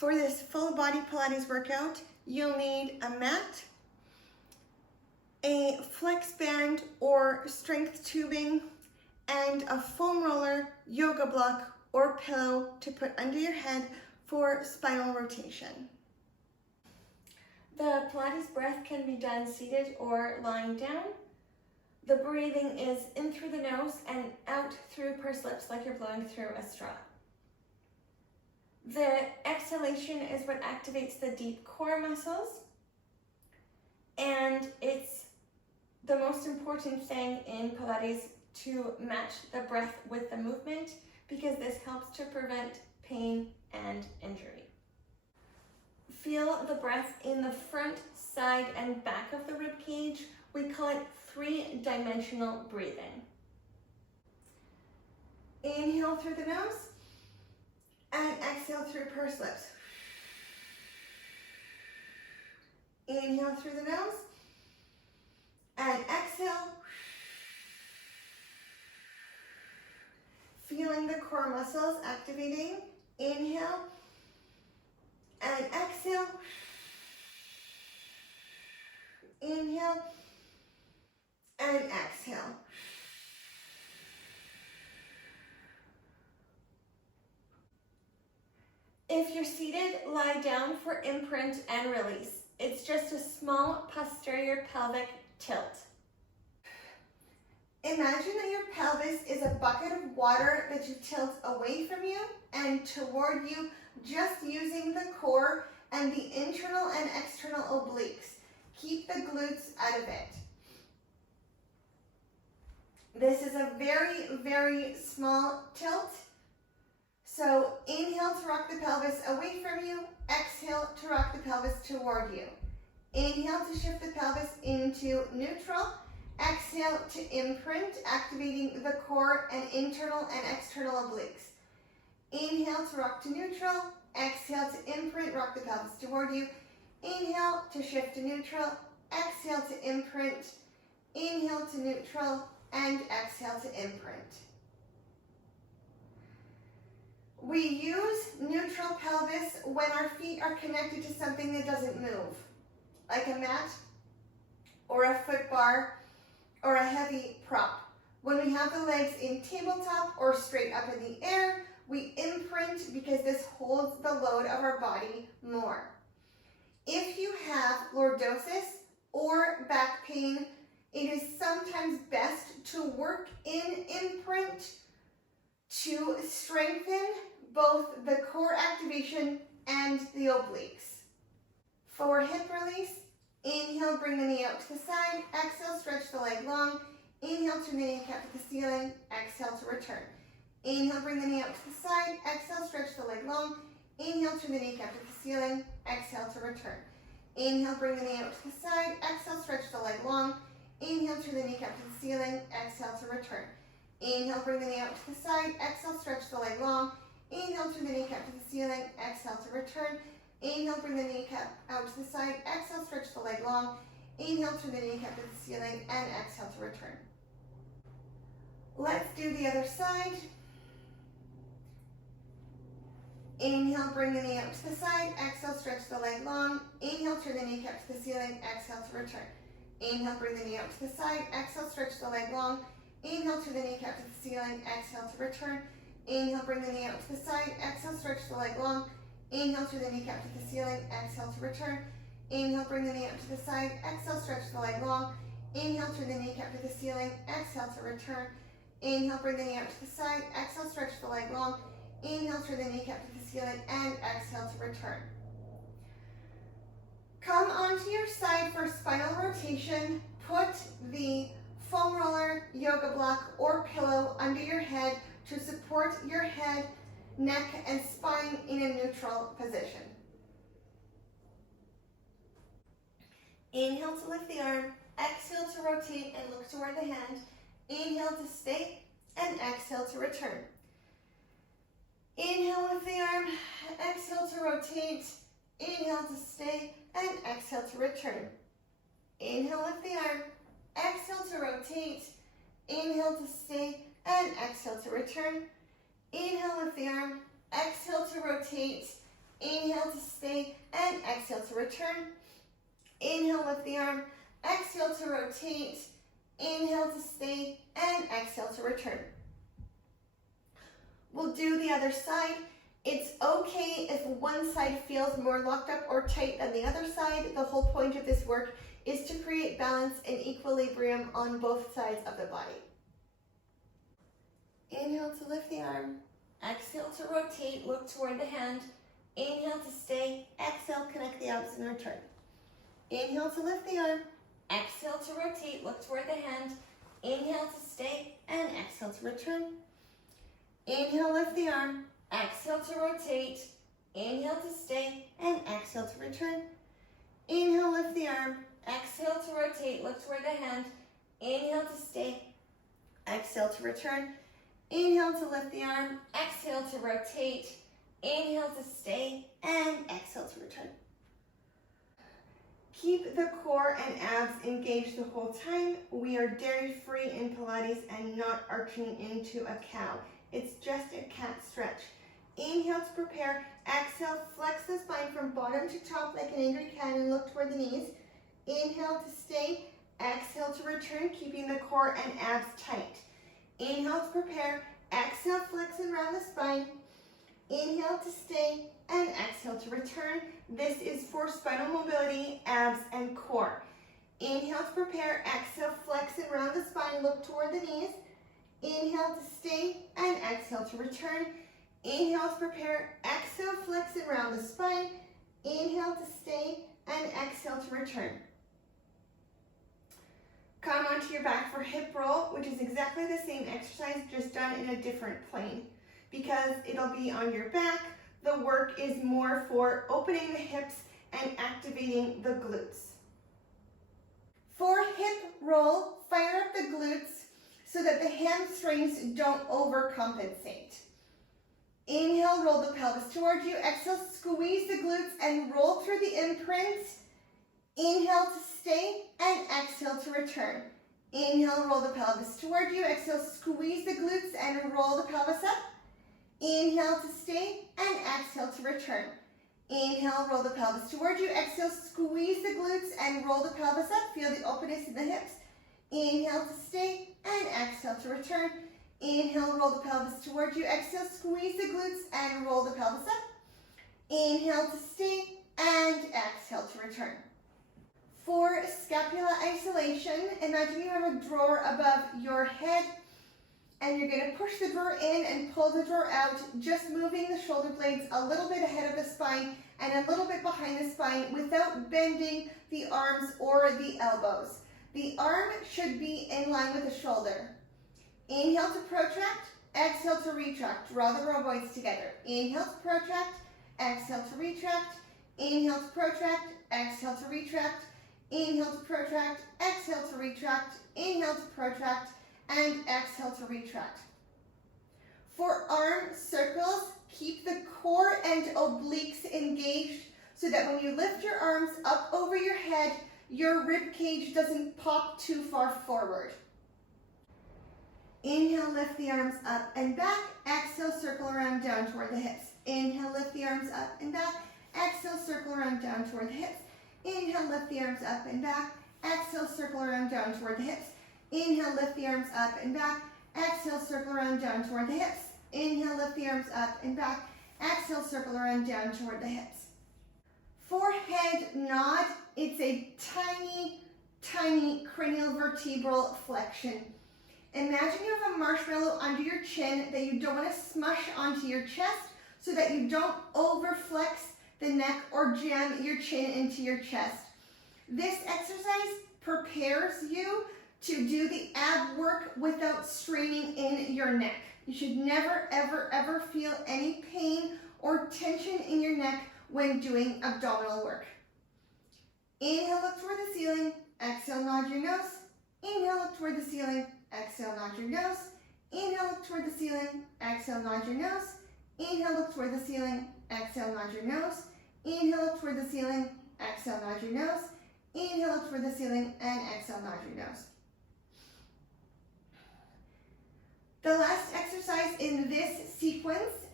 For this full body Pilates workout, you'll need a mat, a flex band or strength tubing, and a foam roller, yoga block, or pillow to put under your head for spinal rotation. The Pilates breath can be done seated or lying down. The breathing is in through the nose and out through pursed lips like you're blowing through a straw. The exhalation is what activates the deep core muscles, and it's the most important thing in Pilates to match the breath with the movement because this helps to prevent pain and injury. Feel the breath in the front, side, and back of the rib cage. We call it three-dimensional breathing. Inhale through the nose and exhale through pursed lips. Inhale through the nose and exhale. Feeling the core muscles activating. Inhale and exhale. Inhale and exhale. If you're seated, lie down for imprint and release. It's just a small posterior pelvic tilt. Imagine that your pelvis is a bucket of water that you tilt away from you and toward you, just using the core and the internal and external obliques. Keep the glutes out of it. This is a very, very small tilt. So inhale to rock the pelvis away from you, exhale to rock the pelvis toward you. Inhale to shift the pelvis into neutral, exhale to imprint, activating the core and internal and external obliques. Inhale to rock to neutral, exhale to imprint, rock the pelvis toward you. Inhale to shift to neutral, exhale to imprint, inhale to neutral, and exhale to imprint. We use neutral pelvis when our feet are connected to something that doesn't move, like a mat or a foot bar or a heavy prop. When we have the legs in tabletop or straight up in the air, we imprint because this holds the load of our body more. If you have lordosis or back pain, it is sometimes best to work in imprint to strengthen both the core activation and the obliques. For hip release, inhale, bring the knee out to the side, exhale, stretch the leg long, inhale, turn the kneecap to the ceiling, exhale to return. Inhale, bring the knee out to the side, exhale, stretch the leg long, inhale, turn the kneecap to the ceiling, exhale to return. Inhale, bring the knee out to the side, exhale, stretch the leg long, inhale, turn the kneecap to the ceiling, exhale to return. Inhale, bring the knee out to the side, exhale, stretch the leg long, inhale, turn the kneecap to the ceiling, exhale to return. Inhale, bring the kneecap out to the side, exhale, stretch the leg long, inhale, turn the kneecap to the ceiling, and exhale to return. Let's do the other side. Inhale, bring the knee out to the side, exhale, stretch the leg long, inhale, turn the kneecap to the ceiling, exhale to return. Inhale, bring the knee out to the side, exhale, stretch the leg long, inhale, turn the kneecap to the ceiling, exhale to return. Inhale, bring the knee out to the side, exhale, stretch the leg long, inhale, turn the kneecap to the ceiling, exhale to return. Inhale, bring the knee out to the side, exhale, stretch the leg long, inhale, turn the kneecap to the ceiling, exhale to return. Inhale, bring the knee out to the side, exhale, stretch the leg long, inhale, turn the kneecap to the ceiling, and exhale to return. Come onto your side for spinal rotation. Put the foam roller, yoga block, or pillow under your head to support your head, neck, and spine in a neutral position. Inhale to lift the arm, exhale to rotate and look toward the hand. Inhale to stay, and exhale to return. Inhale with the arm, exhale to rotate, inhale to stay, and exhale to return. Inhale with the arm, exhale to rotate, inhale to stay, and exhale to return. Inhale with the arm, exhale to rotate, Inhale to stay and exhale to return. Inhale, lift the arm. Exhale to rotate. Inhale to stay and exhale to return. We'll do the other side. It's okay if one side feels more locked up or tight than the other side. The whole point of this work is to create balance and equilibrium on both sides of the body. Inhale to lift the arm. Exhale to rotate, look toward the hand. Inhale to stay. Exhale, connect the abs and return. Inhale to lift the arm. Exhale to rotate, look toward the hand. Inhale to stay and exhale to return. Inhale, lift the arm. Exhale to rotate. Inhale to stay and exhale to return. Inhale, lift the arm. Exhale to rotate, look toward the hand. Inhale to stay. Exhale to return. Inhale to lift the arm. Exhale to rotate. Inhale to stay and exhale to return. Keep the core and abs engaged the whole time. We are dairy-free in Pilates and not arching into a cow. It's just a cat stretch. Inhale to prepare. Exhale, flex the spine from bottom to top like an angry cat and look toward the knees. Inhale to stay. Exhale to return, keeping the core and abs tight. Inhale to prepare. Exhale, flex and round the spine. Inhale to stay and exhale to return. This is for spinal mobility, abs, and core. Inhale to prepare. Exhale, flex and round the spine. Look toward the knees. Inhale to stay and exhale to return. Inhale to prepare. Exhale, flex and round the spine. Inhale to stay and exhale to return. Come onto your back for hip roll, which is exactly the same exercise, just done in a different plane. Because it'll be on your back, the work is more for opening the hips and activating the glutes. For hip roll, fire up the glutes so that the hamstrings don't overcompensate. Inhale, roll the pelvis towards you. Exhale, squeeze the glutes and roll through the imprint. Inhale to stay and exhale to return. Inhale, roll the pelvis toward you. Exhale, squeeze the glutes and roll the pelvis up. Inhale to stay and exhale to return. Inhale, roll the pelvis toward you. Exhale, squeeze the glutes and roll the pelvis up. Feel the openness in the hips. Inhale to stay and exhale to return. Inhale, roll the pelvis toward you. Exhale, squeeze the glutes and roll the pelvis up. Inhale to stay and exhale to return. For scapula isolation, imagine you have a drawer above your head and you're going to push the drawer in and pull the drawer out, just moving the shoulder blades a little bit ahead of the spine and a little bit behind the spine without bending the arms or the elbows. The arm should be in line with the shoulder. Inhale to protract, exhale to retract. Draw the rhomboids together. Inhale to protract, exhale to retract. Inhale to protract, exhale to retract. Inhale to protract, exhale to retract. Inhale to protract, and exhale to retract. For arm circles, keep the core and obliques engaged so that when you lift your arms up over your head, your rib cage doesn't pop too far forward. Inhale, lift the arms up and back. Exhale, circle around down toward the hips. Inhale, lift the arms up and back. Exhale, circle around down toward the hips. Inhale, lift the arms up and back. Exhale, circle around down toward the hips. Inhale, lift the arms up and back. Exhale, circle around down toward the hips. Inhale, lift the arms up and back. Exhale, circle around down toward the hips. For head nod, it's a tiny, tiny cranial vertebral flexion. Imagine you have a marshmallow under your chin that you don't want to smush onto your chest so that you don't overflex the neck or jam your chin into your chest. This exercise prepares you to do the ab work without straining in your neck. You should never, ever, ever feel any pain or tension in your neck when doing abdominal work. Inhale, look toward the ceiling. Exhale, nod your nose. Inhale, look toward the ceiling. Exhale, nod your nose. Inhale, look toward the ceiling. Exhale, nod your nose. Inhale, look toward the ceiling. Exhale, nod your nose. Inhale, look toward the ceiling. Exhale, nod your nose. Inhale, look toward the ceiling, and exhale, nod your nose. The last exercise in this sequence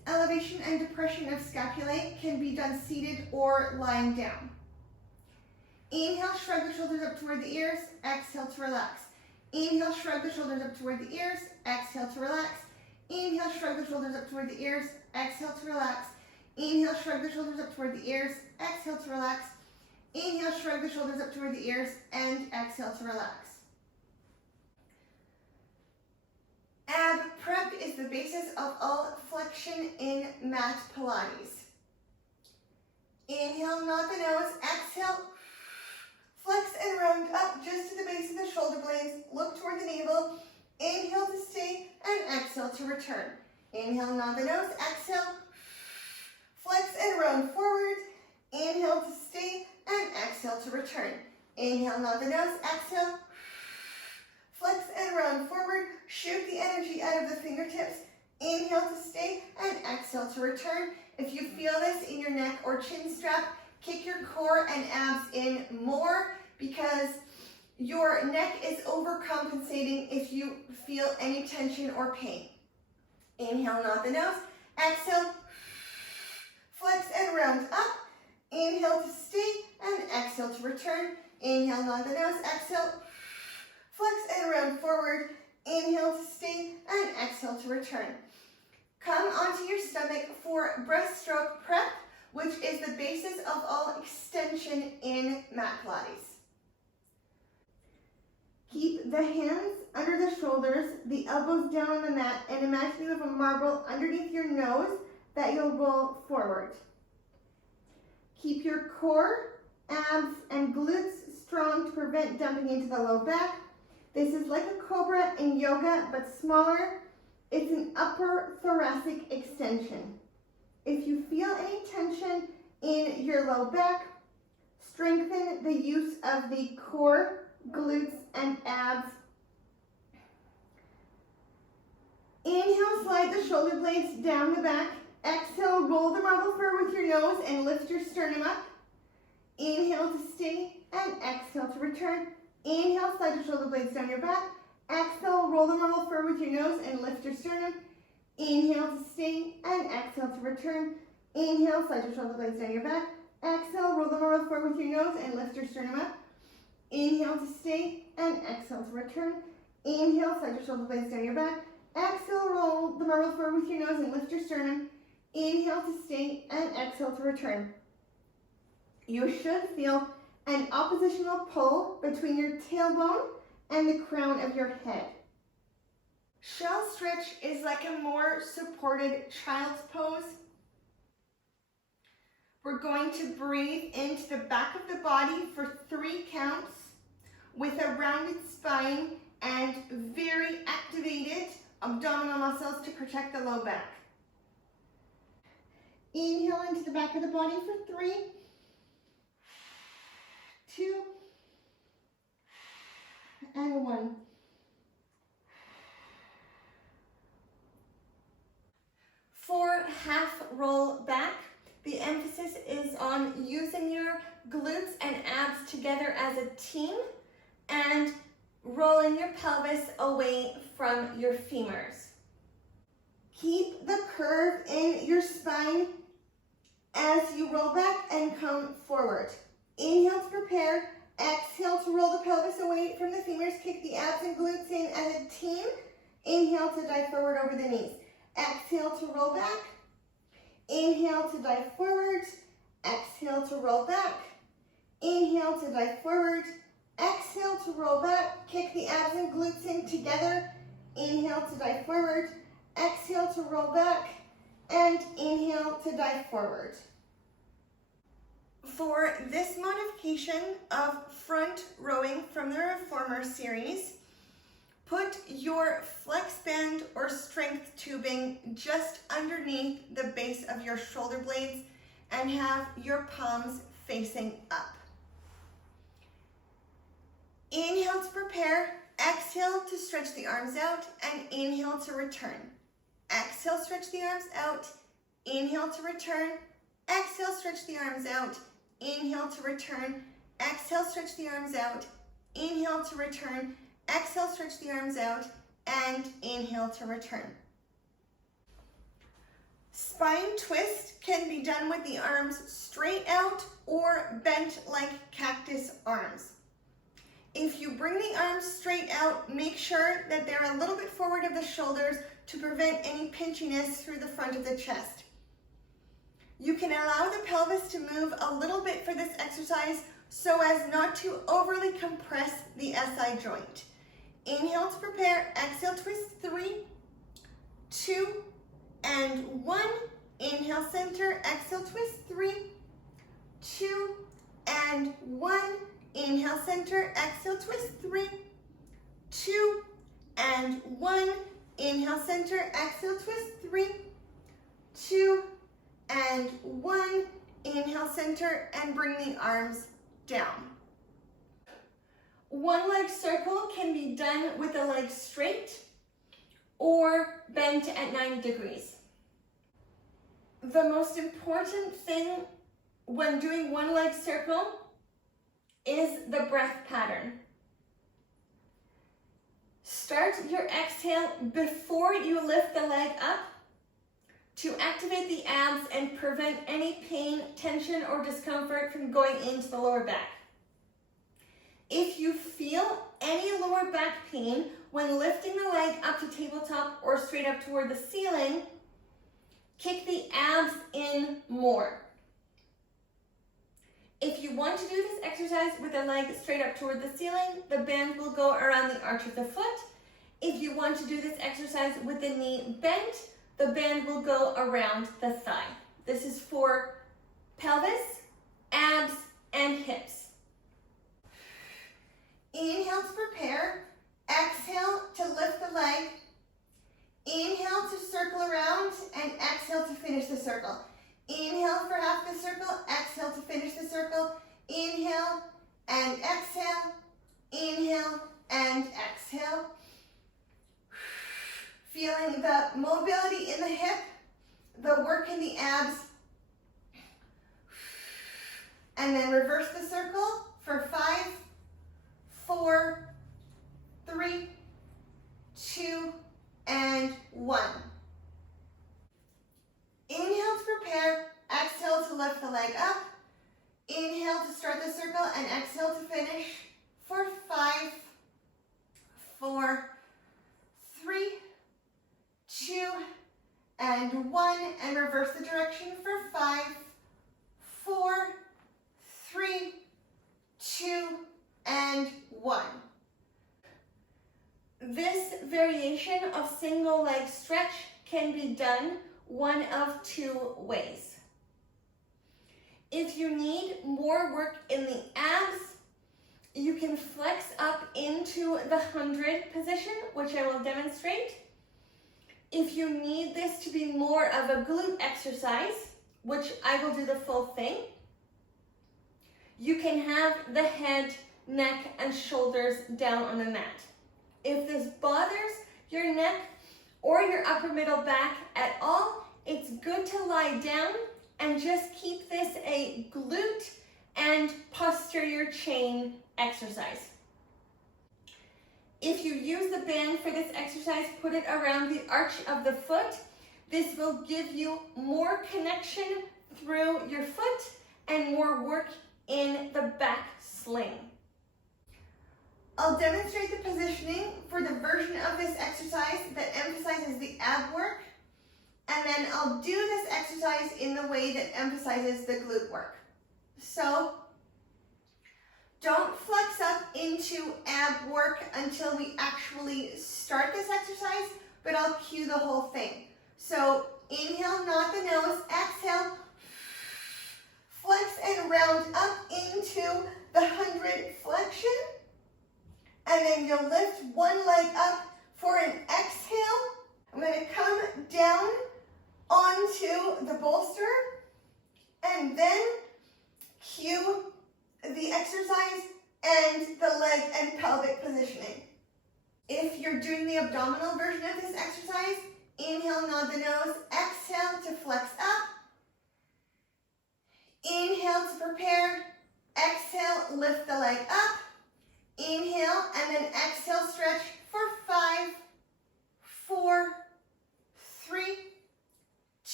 elevation and depression of scapulae can be done seated or lying down. Inhale, shrug the shoulders up toward the ears, exhale to relax. Inhale, shrug the shoulders up toward the ears, exhale to relax. Inhale, shrug the shoulders up toward the ears, exhale to relax. Inhale, shrug the shoulders up toward the ears, exhale to relax. Inhale, shrug the shoulders up toward the ears, and exhale to relax. Ab prep is the basis of all flexion in mat Pilates. Inhale, nod the nose, exhale, flex and round up just to the base of the shoulder blades, look toward the navel, inhale to stay, and exhale to return. Inhale, nod the nose, exhale, flex and round forward, inhale to stay, and exhale to return. Inhale, nod the nose, exhale, flex and round forward, shoot the energy out of the fingertips, inhale to stay, and exhale to return. If you feel this in your neck or chin strap, kick your core and abs in more because your neck is overcompensating if you feel any tension or pain. Inhale, nod the nose, exhale, flex and round up, inhale to stay, and exhale to return. Inhale, nod the nose, exhale, flex and round forward, inhale to stay, and exhale to return. Come onto your stomach for breaststroke prep, which is the basis of all extension in mat Pilates. Keep the hands under the shoulders, the elbows down on the mat, and imagine you have a marble underneath your nose that you'll roll forward. Keep your core, abs, and glutes strong to prevent dumping into the low back. This is like a cobra in yoga, but smaller. It's an upper thoracic extension. If you feel any tension in your low back, strengthen the use of the core, glutes, and abs. Inhale, slide the shoulder blades down the back. Exhale, roll the marble fur with your nose and lift your sternum up. Inhale to stay and exhale to return. Inhale, slide the shoulder blades down your back. Exhale, roll the marble fur with your nose and lift your sternum. Inhale to stay and exhale to return. Inhale, slide your shoulder blades down your back. Exhale, roll the marble fur with your nose and lift your sternum up. Inhale to stay and exhale to return. Inhale, slide your shoulder blades down your back. Exhale, roll the marble fur with your nose and lift your sternum. Inhale to stay and exhale to return. You should feel an oppositional pull between your tailbone and the crown of your head. Shell stretch is like a more supported child's pose. We're going to breathe into the back of the body for 3 counts with a rounded spine and very activated abdominal muscles to protect the low back. Inhale into the back of the body for 3, 2, and 1. For half roll back, the emphasis is on using your glutes and abs together as a team and rolling your pelvis away from your femurs. Keep the curve in your spine as you roll back and come forward. Inhale to prepare. Exhale to roll the pelvis away from the femurs. Kick the abs and glutes in as a team. Inhale to dive forward over the knees. Exhale to roll back. Inhale to dive forward. Exhale to roll back. Inhale to dive forward. Exhale to roll back. Kick the abs and glutes in together. Inhale to dive forward. Exhale to roll back. And inhale to dive forward. For this modification of front rowing from the Reformer series, put your flex band or strength tubing just underneath the base of your shoulder blades and have your palms facing up. Inhale to prepare, exhale to stretch the arms out, and inhale to return. Exhale, stretch the arms out, inhale to return, exhale, stretch the arms out, inhale to return, exhale, stretch the arms out, inhale to return, exhale, stretch the arms out, and inhale to return. Spine twist can be done with the arms straight out or bent like cactus arms. If you bring the arms straight out, make sure that they're a little bit forward of the shoulders to prevent any pinchiness through the front of the chest. You can allow the pelvis to move a little bit for this exercise so as not to overly compress the SI joint. Inhale to prepare, exhale, twist 3, 2, and 1. Inhale, center, exhale, twist 3, 2, and 1. Inhale, center, exhale, twist 3, 2, and 1. Inhale, center, exhale, twist 3, 2, and 1. Inhale, center, and bring the arms down. One leg circle can be done with the leg straight or bent at 90 degrees. The most important thing when doing one leg circle is the breath pattern. Start your exhale before you lift the leg up to activate the abs and prevent any pain, tension, or discomfort from going into the lower back. If you feel any lower back pain when lifting the leg up to tabletop or straight up toward the ceiling, kick the abs in more. If you want to do this exercise with the leg straight up toward the ceiling, the band will go around the arch of the foot. If you want to do this exercise with the knee bent, the band will go around the thigh. This is for pelvis, abs, and hips. Inhale to prepare. Exhale to lift the leg. Inhale to circle around and exhale to finish the circle. Inhale for half the circle, exhale to finish the circle. Inhale and exhale. Inhale and exhale. Feeling the mobility in the hip, the work in the abs. And then reverse the circle for 5, 4, 3, 2, and 1. Inhale to prepare, exhale to lift the leg up. Inhale to start the circle and exhale to finish for 5, 4, 3, 2, and 1. And reverse the direction for 5, 4, 3, 2, and 1. This variation of single leg stretch can be done one of 2 ways. If you need more work in the abs, you can flex up into the 100 position, which I will demonstrate. If you need this to be more of a glute exercise, which I will do the full thing, you can have the head, neck, and shoulders down on the mat. If this bothers your neck or your upper middle back at all, it's good to lie down and just keep this a glute and posterior chain exercise. If you use the band for this exercise, put it around the arch of the foot. This will give you more connection through your foot and more work in the back sling. I'll demonstrate the positioning for the version of this exercise that emphasizes the ab work, and then I'll do this exercise in the way that emphasizes the glute work. So, don't flex up into ab work until we actually start this exercise, but I'll cue the whole thing. So, inhale, nod the nose, exhale, flex and round up into the 100 flexion. And then you'll lift one leg up for an exhale. I'm going to come down onto the bolster and then cue the exercise and the leg and pelvic positioning. If you're doing the abdominal version of this exercise, inhale, nod the nose, exhale to flex up. Inhale to prepare, exhale, lift the leg up. Inhale and then exhale, stretch for 5, 4, 3,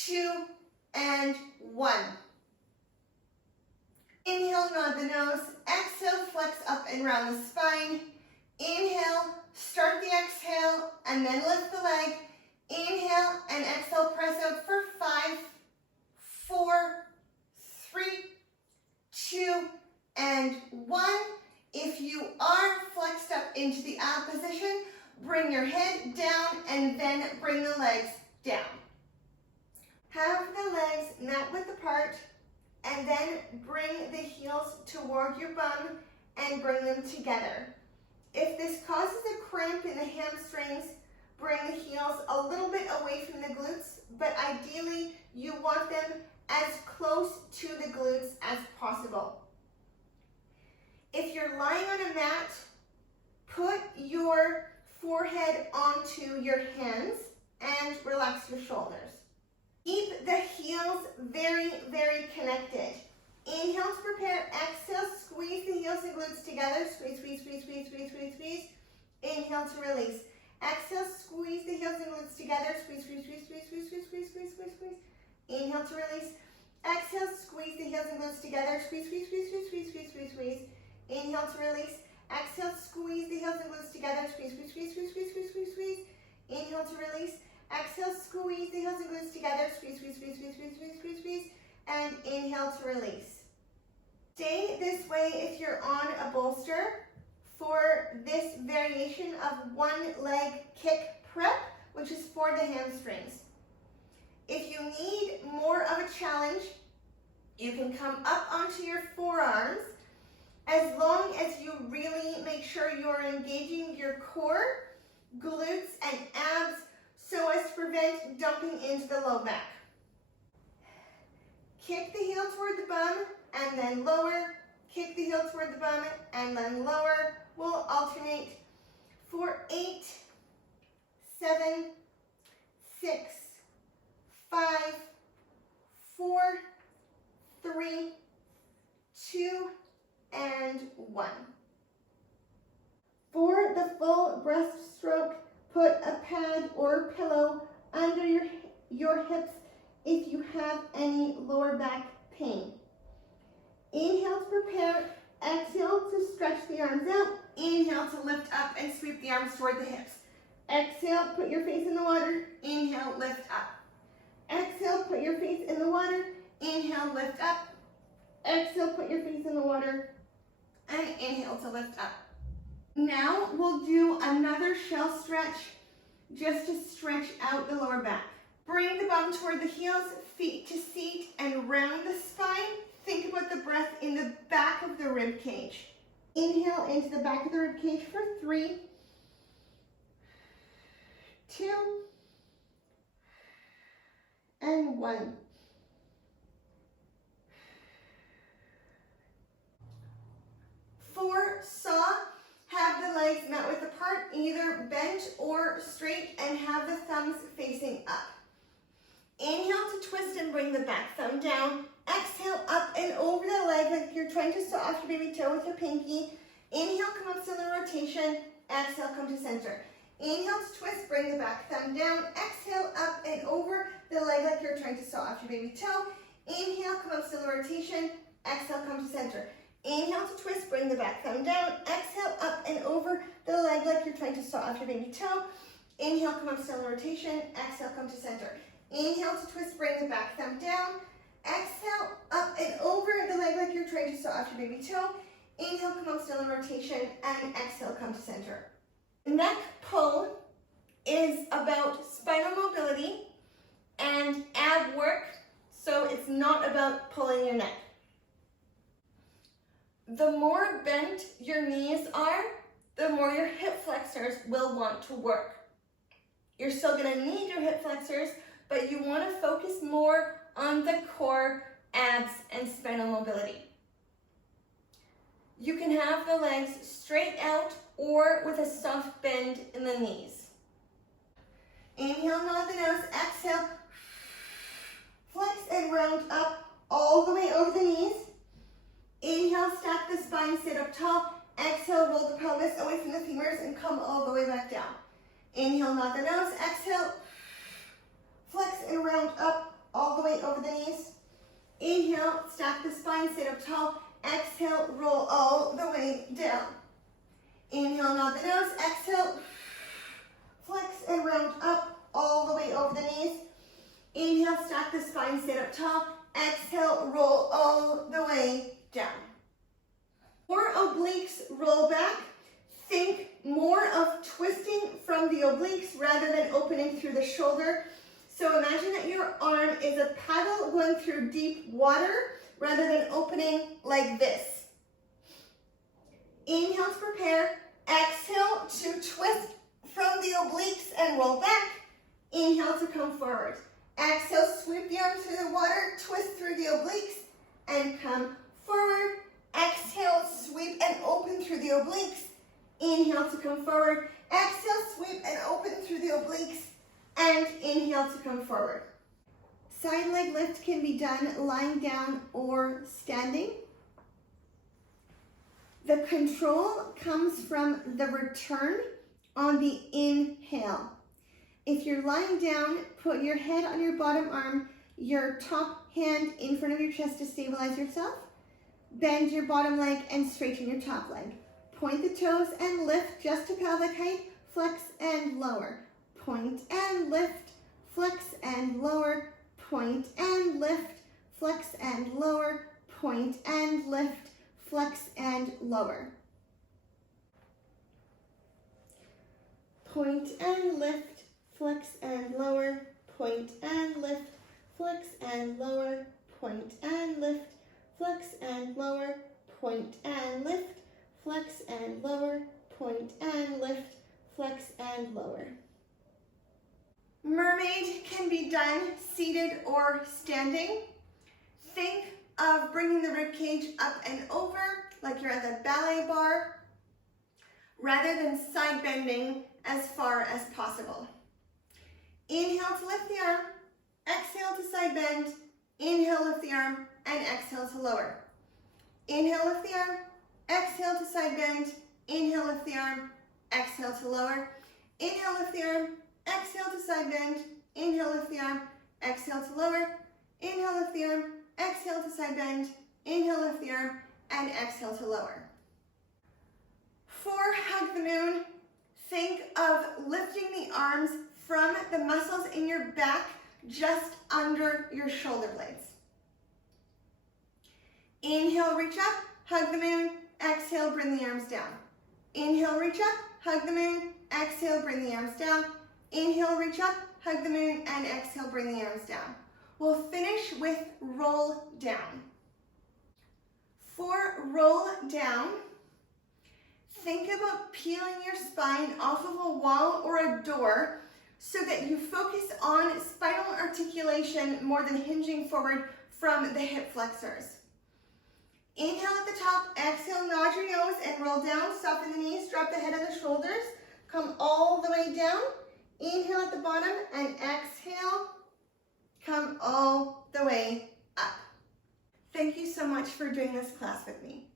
2, and 1. Inhale, nod the nose. Exhale, flex up and round the spine. Inhale, start the exhale, and then lift the leg. Inhale and exhale, press out for 5, 4, 3, 2, and 1. If you are flexed up into the ab position, bring your head down and then bring the legs down. Have the legs mat width apart and then bring the heels toward your bum and bring them together. If this causes a cramp in the hamstrings, bring the heels a little bit away from the glutes, but ideally you want them as close to the glutes as possible. If you're lying on a mat, put your forehead onto your hands and relax your shoulders. Keep the heels very, very connected. Inhale to prepare, exhale, squeeze the heels and glutes together. Squeeze, squeeze, squeeze, squeeze, squeeze, squeeze, squeeze. Inhale to release. Exhale, squeeze the heels and glutes together. Squeeze, squeeze, squeeze, squeeze, squeeze, squeeze, squeeze, squeeze, squeeze, squeeze. Inhale to release. Exhale, squeeze the heels and glutes together. Squeeze, squeeze, squeeze, squeeze, squeeze, squeeze, squeeze, squeeze. Inhale to release. Exhale, squeeze the heels and glutes together. Squeeze, squeeze, squeeze, squeeze, squeeze, squeeze, squeeze, squeeze. Inhale to release. Exhale, squeeze the heels and glutes together. Squeeze, squeeze, squeeze, squeeze, squeeze, squeeze, squeeze, squeeze. And inhale to release. Stay this way if you're on a bolster for this variation of one leg kick prep, which is for the hamstrings. If you need more of a challenge, you can come up onto your forearms as long as you really make sure you're engaging your core, glutes, and abs so as to prevent dumping into the low back. Kick the heel toward the bum and then lower. Kick the heel toward the bum and then lower. We'll alternate for 8, 7, 6, 5, 4, 3, 2, and 1. For the full breaststroke, put a pad or pillow under your hips if you have any lower back pain. Inhale to prepare. Exhale to stretch the arms out. Inhale to lift up and sweep the arms toward the hips. Exhale, put your face in the water. Inhale, lift up. Exhale, put your face in the water. Inhale, lift up. Exhale, put your face in the water. And inhale to lift up. Now we'll do another shell stretch just to stretch out the lower back. Bring the bum toward the heels, feet to seat, and round the spine. Think about the breath in the back of the rib cage. Inhale into the back of the rib cage for 3, 2, and 1. For saw, have the legs mat width apart, either bent or straight, and have the thumbs facing up. Inhale to twist and bring the back thumb down. Exhale up and over the leg like you're trying to saw off your baby toe with your pinky. Inhale, come up to the rotation. Exhale, come to center. Inhale to twist, bring the back thumb down. Exhale up and over the leg like you're trying to saw off your baby toe. Inhale, come up to the rotation. Exhale, come to center. Inhale to twist, bring the back thumb down. Exhale up and over the leg like you're trying to saw off your baby toe. Inhale, come up to the rotation. Exhale, come to center. Inhale to twist, bring the back thumb down. Exhale, up and over the leg like you're trying to saw off your baby toe. Inhale, come up still in rotation, and exhale, come to center. Neck pull is about spinal mobility and ab work, so it's not about pulling your neck. The more bent your knees are, the more your hip flexors will want to work. You're still going to need your hip flexors, but you want to focus more on the core, abs, and spinal mobility. You can have the legs straight out or with a soft bend in the knees. Inhale, nod the nose. Exhale, flex and round up all the way over the knees. Inhale, stack the spine, sit up tall. Exhale, roll the pelvis away from the femurs and come all the way back down. Inhale, nod the nose. Exhale, flex and round up all the way over the knees. Inhale, stack the spine, sit up tall. Exhale, roll all the way down. Inhale, nod the nose. Exhale, flex and round up all the way over the knees. Inhale, stack the spine, sit up tall. Exhale, roll all the way down. For obliques, roll back. Think more of twisting from the obliques rather than opening through the shoulder. So imagine that your arm is a paddle going through deep water rather than opening like this. Inhale to prepare. Exhale to twist from the obliques and roll back. Inhale to come forward. Exhale, sweep the arm through the water, twist through the obliques, and come forward. Exhale, sweep and open through the obliques. Inhale to come forward. Exhale, sweep and open through the obliques, and inhale to come forward. Side leg lift can be done lying down or standing. The control comes from the return on the inhale. If you're lying down, put your head on your bottom arm, your top hand in front of your chest to stabilize yourself. Bend your bottom leg and straighten your top leg. Point the toes and lift just to pelvic height, flex and lower. Point and lift, flex and lower, point and lift, flex and lower, point and lift, flex and lower. Point and lift, flex and lower, point and lift, flex and lower, point and lift, flex and lower, point and lift, flex and lower, point and lift, flex and lower. Mermaid can be done seated or standing. Think of bringing the rib cage up and over like you're at the ballet bar, rather than side bending as far as possible. Inhale to lift the arm, exhale to side bend, inhale lift the arm, and exhale to lower. Inhale lift the arm, exhale to side bend, inhale lift the arm, exhale to lower. Inhale lift the arm, exhale to side bend, inhale lift the arm, exhale to lower. Inhale lift the arm, exhale to side bend, inhale lift the arm, and exhale to lower. For Hug the Moon, think of lifting the arms from the muscles in your back just under your shoulder blades. Inhale, reach up, hug the moon. Exhale, bring the arms down. Inhale, reach up, hug the moon. Exhale, bring the arms down. Inhale, reach up, hug the moon, and exhale, bring the arms down. We'll finish with roll down. For roll down, think about peeling your spine off of a wall or a door so that you focus on spinal articulation more than hinging forward from the hip flexors. Inhale at the top, exhale, nod your nose and roll down, soften the knees, drop the head on the shoulders, come all the way down. Inhale at the bottom and exhale, come all the way up. Thank you so much for doing this class with me.